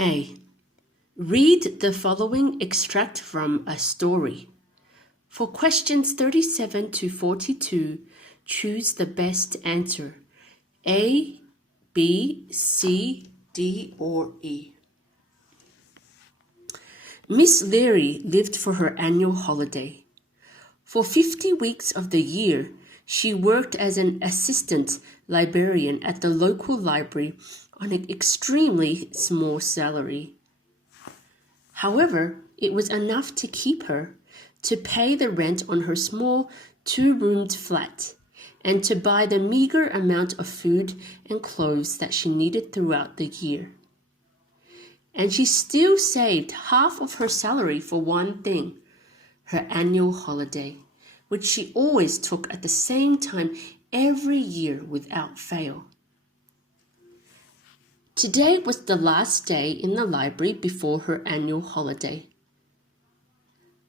A. Read the following extract from a story. For questions 37 to 42, choose the best answer. A, B, C, D, or E. Miss Leary lived for her annual holiday. For 50 weeks of the year, she worked as an assistant librarian at the local library on an extremely small salary. However, it was enough to keep her, to pay the rent on her small two-roomed flat, and to buy the meager amount of food and clothes that she needed throughout the year. And she still saved half of her salary for one thing, her annual holiday, which she always took at the same time every year without fail. Today was the last day in the library before her annual holiday.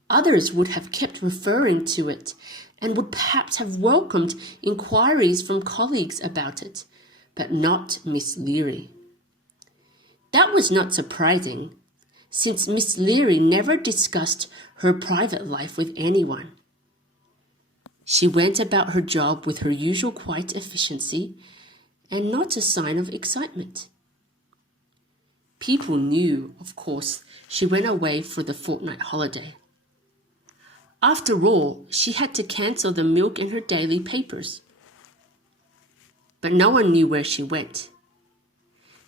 Others would have kept referring to it and would perhaps have welcomed inquiries from colleagues about it, but not Miss Leary. That was not surprising, since Miss Leary never discussed her private life with anyone. She went about her job with her usual quiet efficiency and not a sign of excitement. People knew, of course, she went away for the fortnight holiday. After all, she had to cancel the milk in her daily papers. But no one knew where she went.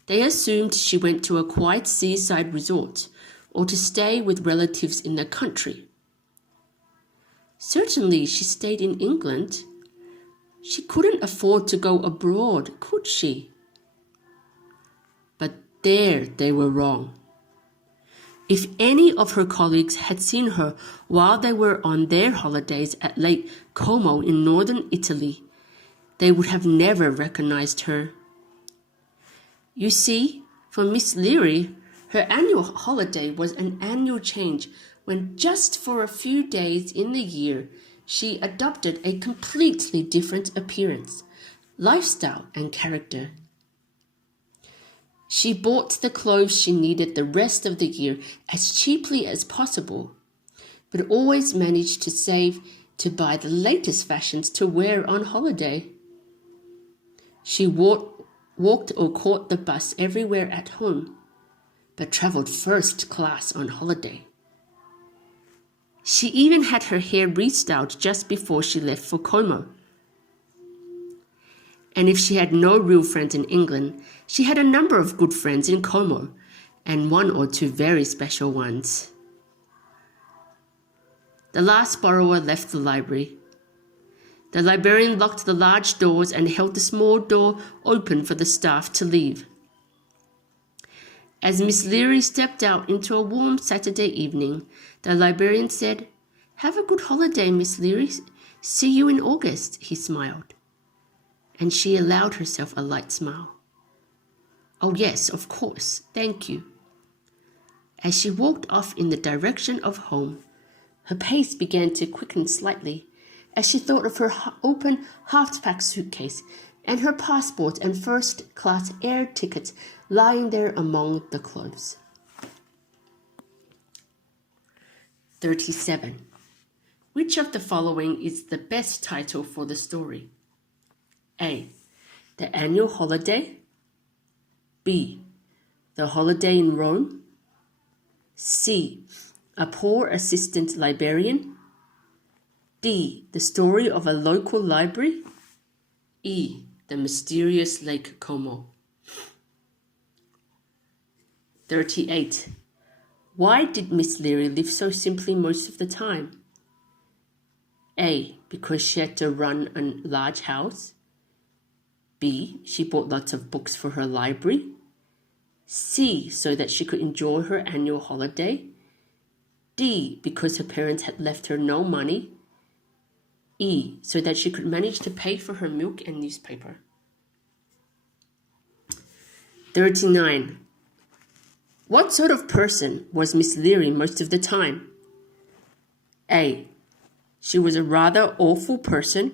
They assumed she went to a quiet seaside resort or to stay with relatives in the country. Certainly she stayed in England. She couldn't afford to go abroad, could she? But there they were wrong. If any of her colleagues had seen her while they were on their holidays at Lake Como in northern Italy, they would have never recognized her. You see, for Miss Leary, her annual holiday was an annual change when just for a few days in the year she adopted a completely different appearance, lifestyle, and character. She bought the clothes she needed the rest of the year as cheaply as possible, but always managed to save to buy the latest fashions to wear on holiday. She walked or caught the bus everywhere at home, but traveled first class on holiday. She even had her hair restyled just before she left for Como. And if she had no real friends in England, she had a number of good friends in Como, and one or two very special ones. The last borrower left the library. The librarian locked the large doors and held the small door open for the staff to leave. As Miss Leary stepped out into a warm Saturday evening, the librarian said, "Have a good holiday, Miss Leary. See you in August," he smiled. And she allowed herself a light smile. "Oh yes, of course, thank you." As she walked off in the direction of home, her pace began to quicken slightly as she thought of her open half-packed suitcase and her passport and first-class air ticket lying there among the clothes. 37. Which of the following is the best title for the story? A. The Annual Holiday. B. The Holiday in Rome. C. A Poor Assistant Librarian. D. The Story of a Local Library. E. The Mysterious Lake Como. 38. Why did Miss Leary live so simply most of the time? A. Because she had to run a large house. B. She bought lots of books for her library. C. So that she could enjoy her annual holiday. D. Because her parents had left her no money. E. So that she could manage to pay for her milk and newspaper. 39. What sort of person was Miss Leary most of the time? A. She was a rather awful person.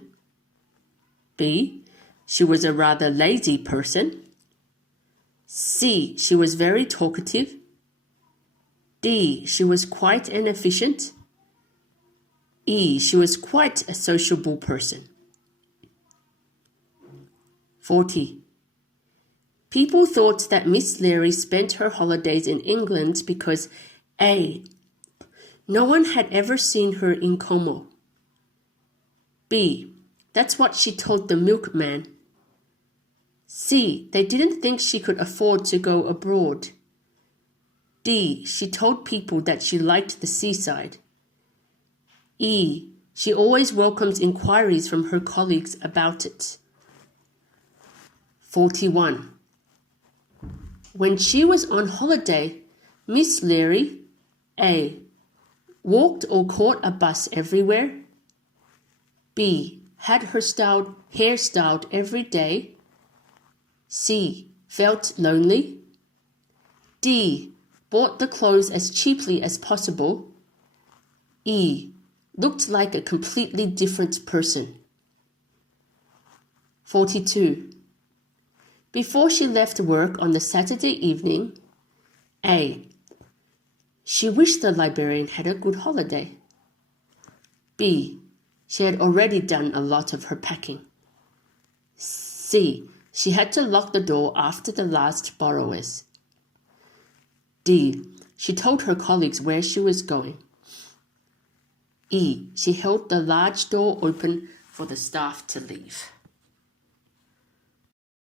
B. She was a rather lazy person. C. She was very talkative. D. She was quite an efficient. E. She was quite a sociable person. 40. People thought that Miss Leary spent her holidays in England because A. No one had ever seen her in Como. B. That's what she told the milkman. C. They didn't think she could afford to go abroad. D. She told people that she liked the seaside. E. She always welcomes inquiries from her colleagues about it. 41. When she was on holiday, Miss Leary A. walked or caught a bus everywhere. B. Had her hair styled every day. C. Felt lonely. D. Bought the clothes as cheaply as possible. E. Looked like a completely different person. 42. Before she left work on the Saturday evening, A. She wished the librarian had a good holiday. B. She had already done a lot of her packing. C. She had to lock the door after the last borrowers. D. She told her colleagues where she was going. E. She held the large door open for the staff to leave.